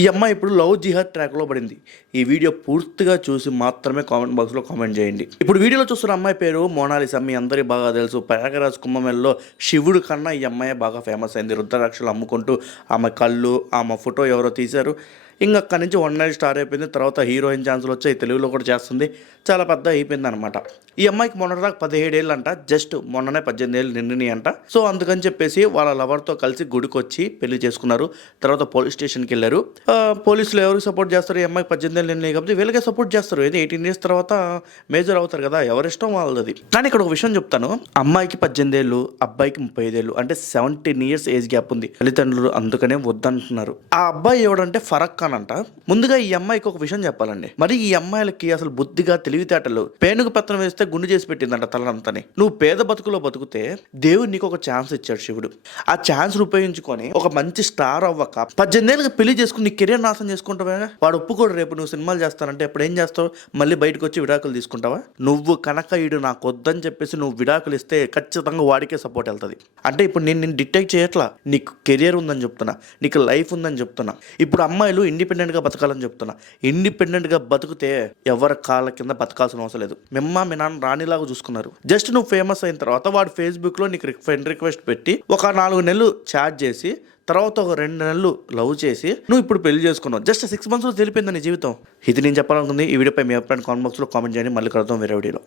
ఈ అమ్మాయి ఇప్పుడు లవ్ జిహాద్ ట్రాక్లో పడింది. ఈ వీడియో పూర్తిగా చూసి మాత్రమే కామెంట్ బాక్స్లో కామెంట్ చేయండి. ఇప్పుడు వీడియోలో చూస్తున్న అమ్మాయి పేరు మోనాలిసా. మీ అందరికీ బాగా తెలుసు. ప్రయాగరాజ్ కుంభమేళలో శివుడు కన్నా ఈ అమ్మాయి బాగా ఫేమస్ అయింది. రుద్రాక్షలు అమ్ముకుంటూ ఆమె కళ్ళు, ఆమె ఫోటో ఎవరో తీశారు. ఇంకా అక్కడి నుంచి వన్ నైట్ స్టార్ అయిపోయింది. తర్వాత హీరోయిన్ ఛాన్సులు వచ్చాయి. తెలుగులో కూడా చేస్తుంది. చాలా పెద్ద అయిపోయింది అనమాట. ఈ అమ్మాయికి మొన్నటిదాకా 17 ఏళ్ళు అంట. జస్ట్ మొన్ననే 18 ఏళ్ళు నిండినాయి అంట. సో అందుకని చెప్పేసి వాళ్ళ లవర్తో కలిసి గుడికి వచ్చి పెళ్లి చేసుకున్నారు. తర్వాత పోలీస్ స్టేషన్కి వెళ్ళారు. పోలీసులు ఎవరికి సపోర్ట్ చేస్తారు? ఈ అమ్మాయికి 18 ఏళ్ళు నిండినాయి కాబట్టి వీళ్ళకే సపోర్ట్ చేస్తారు. ఏది 18 ఇయర్స్ తర్వాత మేజర్ అవుతారు కదా, ఎవరిష్టం వాళ్ళది. కానీ ఇక్కడ ఒక విషయం చెప్తాను. అమ్మాయికి 18 ఏళ్ళు, అబ్బాయికి 35 ఏళ్ళు, అంటే 17 ఇయర్స్ ఏజ్ గ్యాప్ ఉంది. తల్లిదండ్రులు అందుకనే వద్దంటున్నారు. ఆ అబ్బాయి ఎవడంటే ఫరక్ ఖాన్ అంట. ముందుగా ఈ అమ్మాయికి ఒక విషయం చెప్పాలండి. మరి ఈ అమ్మాయిలకి అసలు బుద్ధిగా తెలివితేటలు, పేనుకు పత్రం వేస్తే గుండు చేసి పెట్టిందంట తలంతని. నువ్వు పేద బతుకులో బతుకుతే దేవుడు నీకు ఒక ఛాన్స్ ఇచ్చాడు శివుడు. ఆ ఛాన్స్ ఉపయోగించుకొని ఒక మంచి స్టార్ అవ్వక 18 ఏళ్ళకి పెళ్లి చేసుకుని నీ కెరీర్ నాశనం చేసుకుంటావా? వాడు ఒప్పుకోడు. రేపు నువ్వు సినిమాలు చేస్తానంటే అప్పుడు ఏం చేస్తావు? మళ్ళీ బయటకు వచ్చి విడాకులు తీసుకుంటావా? నువ్వు కనుక ఈడు నాకు వద్దని చెప్పేసి నువ్వు విడాకులు ఇస్తే ఖచ్చితంగా వాడికే సపోర్ట్ వెళ్తుంది. అంటే ఇప్పుడు నేను డిటెక్ట్ చేయట్లా. నీకు కెరియర్ ఉందని చెప్తున్నా, నీకు లైఫ్ ఉందని చెప్తున్నా. ఇప్పుడు అమ్మాయిలు ఇండిపెండెంట్గా బతకాలని చెప్తున్నా. ఇండిపెండెంట్గా బతికితే ఎవరి కాళ్ళ కింద బతకాల్సిన అవసరం లేదు. మీ నాన్న రాణిలాగా చూసుకున్నారు. జస్ట్ నువ్వు ఫేమస్ అయిన తర్వాత వాడు ఫేస్బుక్లో నీకు ఫ్రెండ్ రిక్వెస్ట్ పెట్టి ఒక 4 నెలలు చాట్ చేసి తర్వాత ఒక 2 నెలలు లవ్ చేసి నువ్వు ఇప్పుడు పెళ్లి చేసుకున్నావు. జస్ట్ 6 months తెలిపింది నీ జీవితం. ఇది నేను చెప్పాలనుకుంది. ఈ వీడియోపై మీ అభిప్రాయం కామెంట్ బాక్స్లో కామెంట్ చేయండి. మళ్ళీ కలుద్దాం వేరే వీడియోలో.